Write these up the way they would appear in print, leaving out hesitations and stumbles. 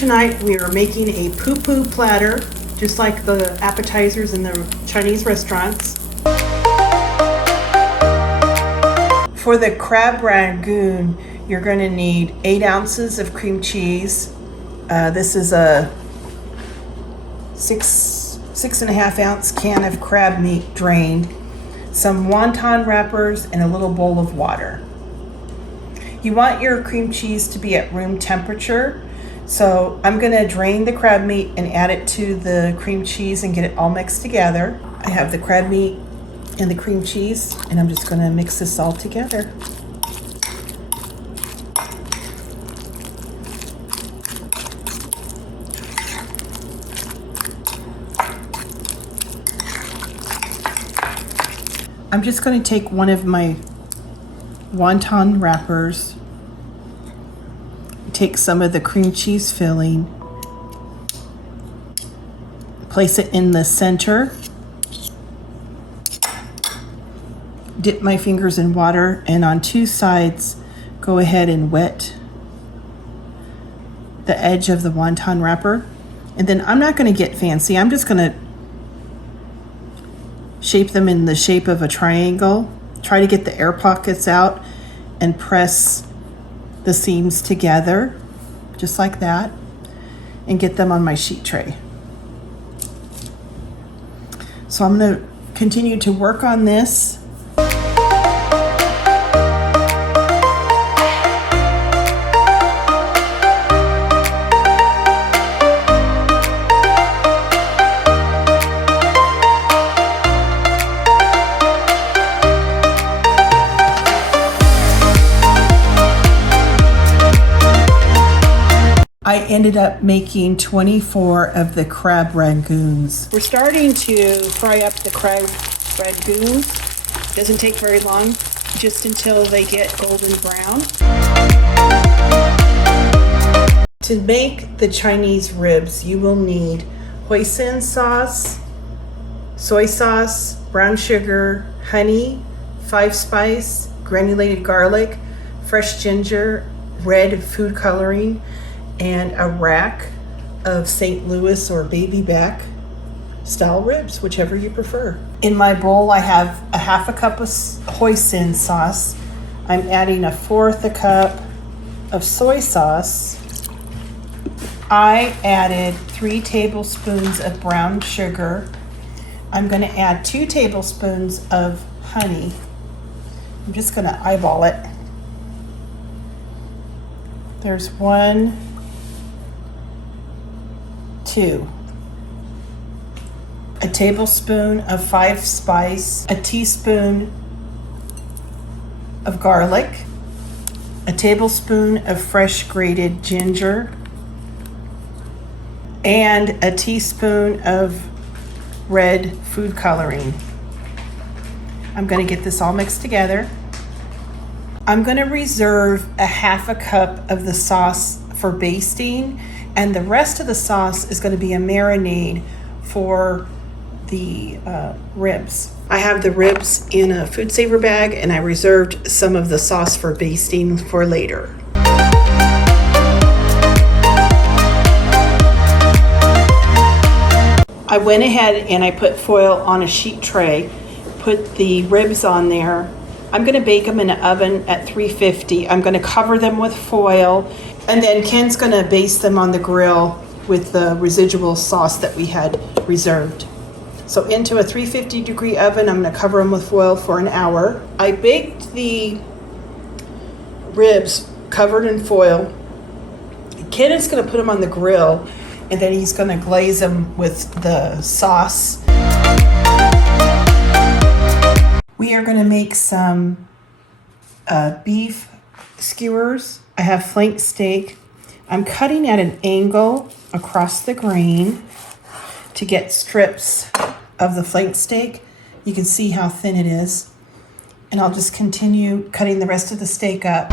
tonight we are making a poo-poo platter, just like the appetizers in the Chinese restaurants. For the crab rangoon, you're going to need 8 ounces of cream cheese. This is a 6.5 ounce can of crab meat drained, some wonton wrappers, and a little bowl of water. You want your cream cheese to be at room temperature. So I'm going to drain the crab meat and add it to the cream cheese and get it all mixed together. I have the crab meat and the cream cheese, and I'm just going to mix this all together. I'm just going to take one of my wonton wrappers, take some of the cream cheese filling, place it in the center, dip my fingers in water, and on 2 sides go ahead and wet the edge of the wonton wrapper. And then I'm not going to get fancy. I'm just going to shape them in the shape of a triangle. Try to get the air pockets out and press the seams together, just like that, and get them on my sheet tray. So I'm going to continue to work on this. I ended up making 24 of the crab rangoons. We're starting to fry up the crab rangoons. Doesn't take very long, just until they get golden brown. To make the Chinese ribs, you will need hoisin sauce, soy sauce, brown sugar, honey, 5-spice, granulated garlic, fresh ginger, red food coloring, and a rack of St. Louis or baby back style ribs, whichever you prefer. In my bowl, I have a 1/2 cup of hoisin sauce. I'm adding 1/4 cup of soy sauce. I added 3 tablespoons of brown sugar. I'm going to add 2 tablespoons of honey. I'm just going to eyeball it. There's 1, 2. A tablespoon of 5-spice, a teaspoon of garlic, a tablespoon of fresh grated ginger, and a teaspoon of red food coloring. I'm going to get this all mixed together. I'm going to reserve a 1/2 cup of the sauce for basting, and the rest of the sauce is going to be a marinade for the ribs. I have the ribs in a food saver bag, and I reserved some of the sauce for basting for later. I went ahead and I put foil on a sheet tray, put the ribs on there. I'm going to bake them in an oven at 350. I'm going to cover them with foil, and then Ken's going to baste them on the grill with the residual sauce that we had reserved. So into a 350 degree oven, I'm going to cover them with foil for an hour. I baked the ribs covered in foil. Ken is going to put them on the grill, and then he's going to glaze them with the sauce. We are going to make some beef skewers. I have flank steak. I'm cutting at an angle across the grain to get strips of the flank steak. You can see how thin it is. And I'll just continue cutting the rest of the steak up.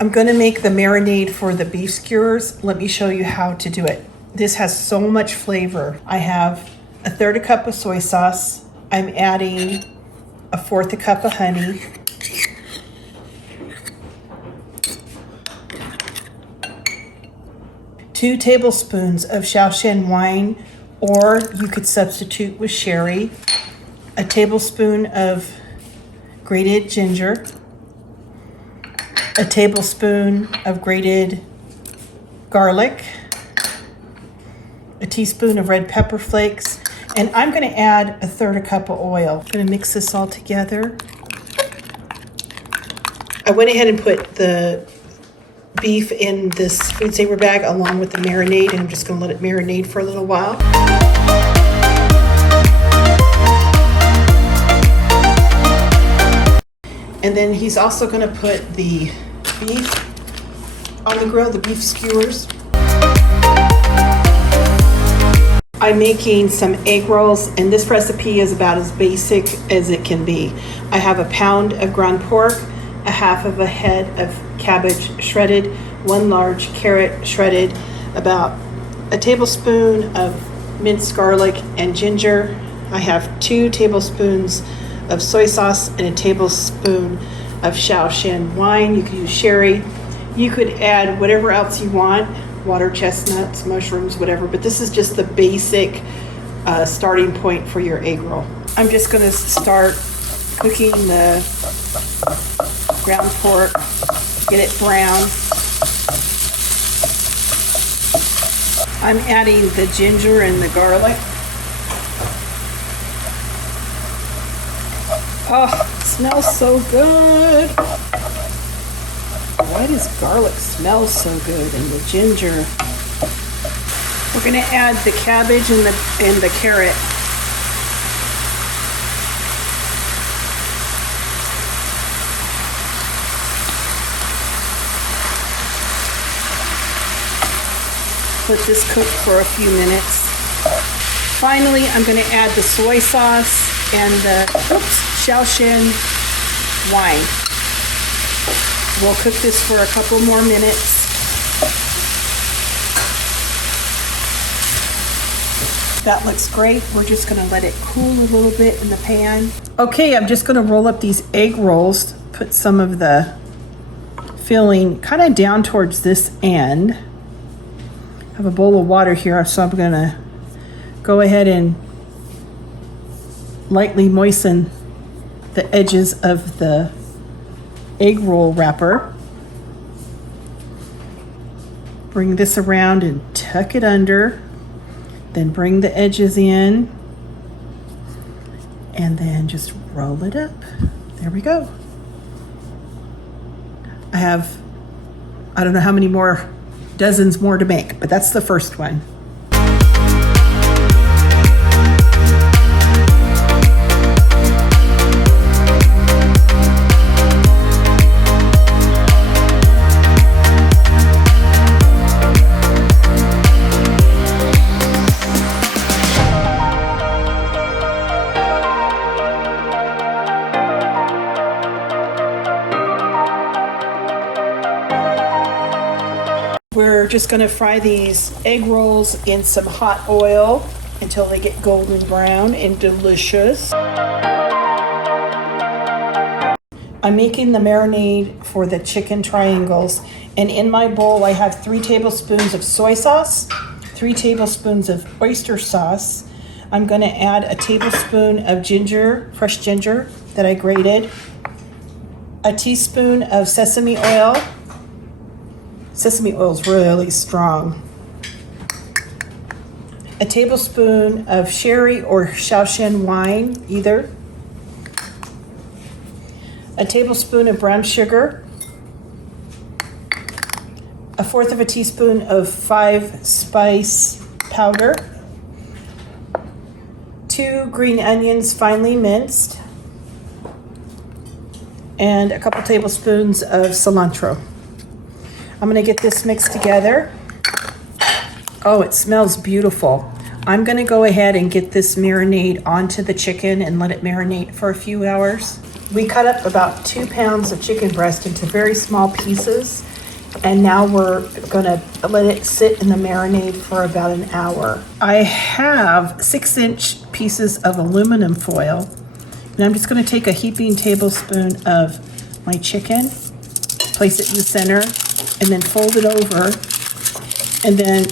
I'm going to make the marinade for the beef skewers. Let me show you how to do it. This has so much flavor. I have a third a cup of soy sauce. I'm adding a fourth a cup of honey. Two tablespoons of Shaoxian wine, or you could substitute with sherry. A tablespoon of grated ginger. A tablespoon of grated garlic. A teaspoon of red pepper flakes. And I'm going to add a third a cup of oil. I'm going to mix this all together. I went ahead and put the beef in this food saver bag along with the marinade, and I'm just going to let it marinate for a little while. And then he's also going to put the beef on the grill, the beef skewers. I'm making some egg rolls, and this recipe is about as basic as it can be. I have a pound of ground pork, a half of a head of cabbage shredded, one large carrot shredded, about a tablespoon of minced garlic and ginger. I have 2 tablespoons of soy sauce and a tablespoon of Shaoxian wine. You could use sherry. You could add whatever else you want, water chestnuts, mushrooms, whatever, but this is just the basic starting point for your egg roll. I'm just going to start cooking the ground pork, get it brown. I'm adding the ginger and the garlic. Oh, it smells so good. Why does garlic smell so good, and the ginger? We're going to add the cabbage and the carrot. Let this cook for a few minutes. Finally, I'm going to add the soy sauce and the Shaoxian wine. We'll cook this for a couple more minutes. That looks great. We're just going to let it cool a little bit in the pan. Okay, I'm just going to roll up these egg rolls, put some of the filling kind of down towards this end. I have a bowl of water here, so I'm going to go ahead and lightly moisten the edges of the egg roll wrapper. Bring this around and tuck it under. Then bring the edges in. And then just roll it up. There we go. I don't know how many more, dozens more to make, but that's the first one. We're just going to fry these egg rolls in some hot oil until they get golden brown and delicious. I'm making the marinade for the chicken triangles, and in my bowl I have 3 tablespoons of soy sauce, 3 tablespoons of oyster sauce. I'm going to add a tablespoon of ginger, fresh ginger that I grated, a teaspoon of sesame oil. Sesame oil is really strong. A tablespoon of sherry or Shaoxian wine, either. A tablespoon of brown sugar. A fourth of a teaspoon of 5-spice powder. 2 green onions finely minced. And a couple tablespoons of cilantro. I'm going to get this mixed together. Oh, it smells beautiful. I'm going to go ahead and get this marinade onto the chicken and let it marinate for a few hours. We cut up about 2 pounds of chicken breast into very small pieces, And now we're gonna let it sit in the marinade for about an hour. I have 6-inch pieces of aluminum foil, and I'm just gonna take a heaping tablespoon of my chicken, place it in the center, and then fold it over. And then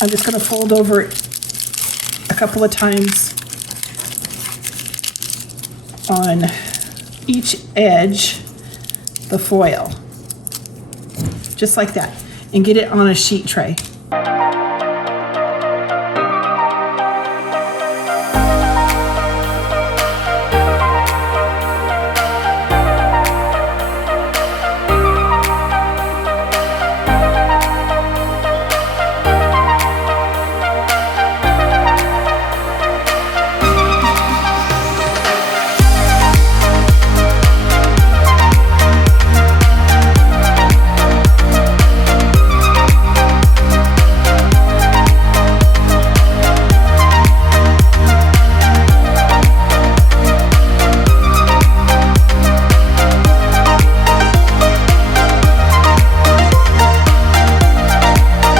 I'm just gonna fold over it a couple of times on each edge, the foil. Just like that, and get it on a sheet tray.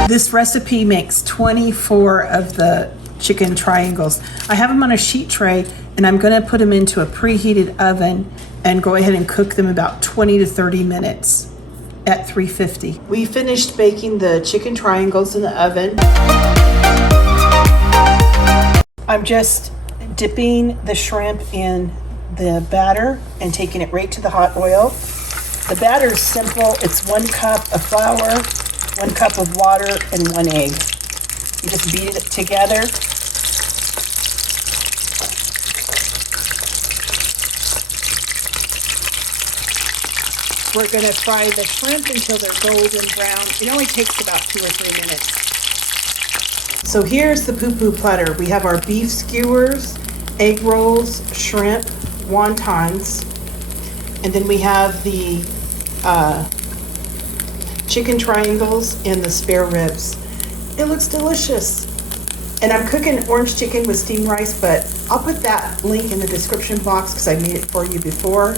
This recipe makes 24 of the chicken triangles. I have them on a sheet tray, and I'm gonna put them into a preheated oven and go ahead and cook them about 20 to 30 minutes at 350. We finished baking the chicken triangles in the oven. I'm just dipping the shrimp in the batter and taking it right to the hot oil. The batter is simple. It's 1 cup of flour, 1 cup of water, and 1 egg. You just beat it together. We're gonna fry the shrimp until they're golden brown. It only takes about 2 or 3 minutes. So here's the poo-poo platter. We have our beef skewers, egg rolls, shrimp, wontons, and then we have the chicken triangles and the spare ribs. It looks delicious. And I'm cooking orange chicken with steamed rice, but I'll put that link in the description box because I made it for you before.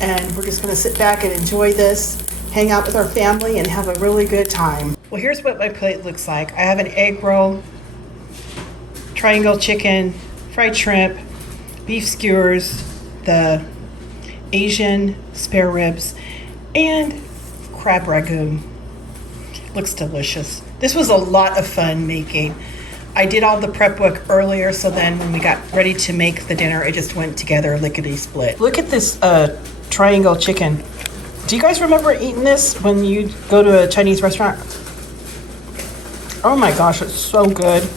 And we're just gonna sit back and enjoy this, hang out with our family, and have a really good time. Well, here's what my plate looks like. I have an egg roll, triangle chicken, fried shrimp, beef skewers, the Asian spare ribs, and crab Rangoon. Looks delicious. This was a lot of fun making. I did all the prep work earlier, so then when we got ready to make the dinner, it just went together lickety-split. Look at this triangle chicken. Do you guys remember eating this when you go to a Chinese restaurant? Oh my gosh, it's so good.